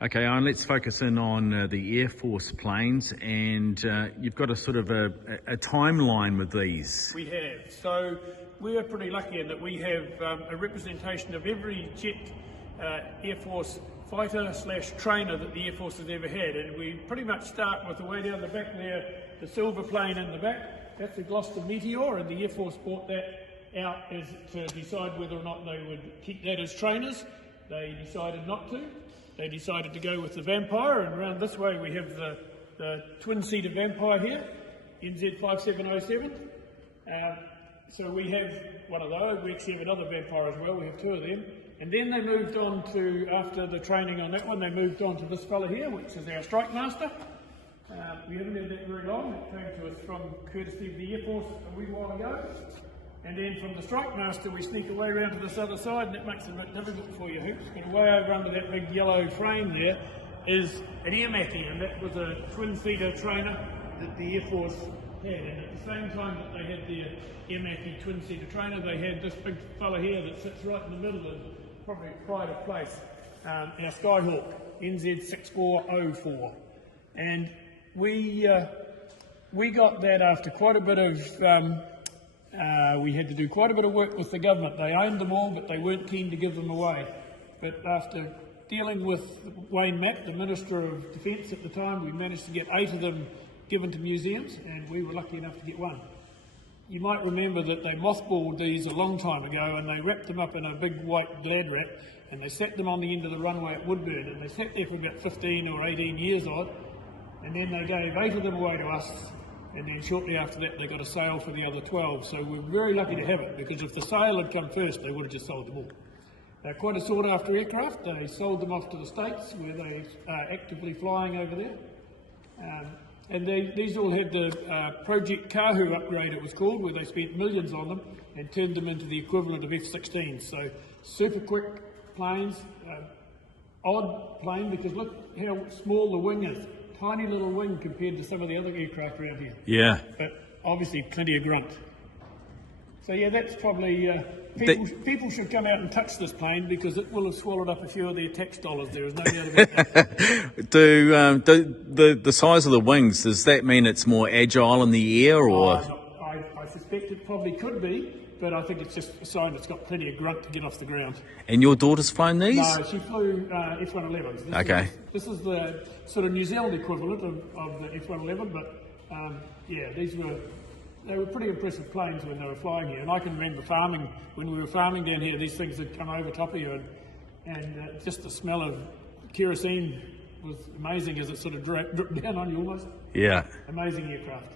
Okay, and let's focus in on the Airforce planes, and you've got a sort of a timeline with these. We have. So we're pretty lucky in that we have a representation of every jet Air Force fighter / trainer that the Air Force has ever had, and we pretty much start with the way down the back there, the silver plane in the back. That's the Gloucester Meteor, and the Air Force brought that out to decide whether or not they would keep that as trainers. They decided not to. They decided to go with the Vampire, and around this way we have the twin-seater Vampire here, NZ5707. So we have one of those. We actually have another Vampire as well. We have two of them. And then they moved on to, after the training on that one, they moved on to this fella here, which is our Strike Master. We haven't had that very long. It came to us from courtesy of the Air Force a wee while ago. And then from the Strike Master we sneak away around to this other side, and that makes it a bit difficult for you, Hoops. But way over under that big yellow frame there is an Air Mackie, and that was a twin-seater trainer that the Air Force had. And at the same time that they had their Air Mackie twin-seater trainer, they had this big fella here that sits right in the middle of probably a pride of place, our Skyhawk, NZ6404. And we got that after quite a bit of we had to do quite a bit of work with the government. They owned them all, but they weren't keen to give them away. But after dealing with Wayne Matt, the Minister of Defence at the time, we managed to get 8 of them given to museums, and we were lucky enough to get one. You might remember that they mothballed these a long time ago, and they wrapped them up in a big white glad wrap, and they sat them on the end of the runway at Woodburn, and they sat there for about 15 or 18 years odd, and then they gave 8 of them away to us. And then shortly after that, they got a sale for the other 12. So we're very lucky to have it, because if the sale had come first, they would have just sold them all. They're quite a sought after aircraft. They sold them off to the States, where they are actively flying over there. And these all had the Project Kahu upgrade, it was called, where they spent millions on them and turned them into the equivalent of F-16s. So super quick planes, odd plane, because look how small the wing is. Tiny little wing compared to some of the other aircraft around here. Yeah. But obviously plenty of grunt. So yeah, that's probably, people should come out and touch this plane, because it will have swallowed up a few of their tax dollars, there is no doubt about that. The size of the wings, does that mean it's more agile in the air, or? I suspect it probably could be, but I think it's just a sign it's got plenty of grunt to get off the ground. And your daughter's flown these? No, she flew F-111s. Okay. This is the sort of New Zealand equivalent of the F-111, but yeah, they were pretty impressive planes when they were flying here. And I can remember farming, when we were farming down here, these things would come over top of you, and just the smell of kerosene was amazing as it sort of dripped down on you almost. Yeah. Amazing aircraft.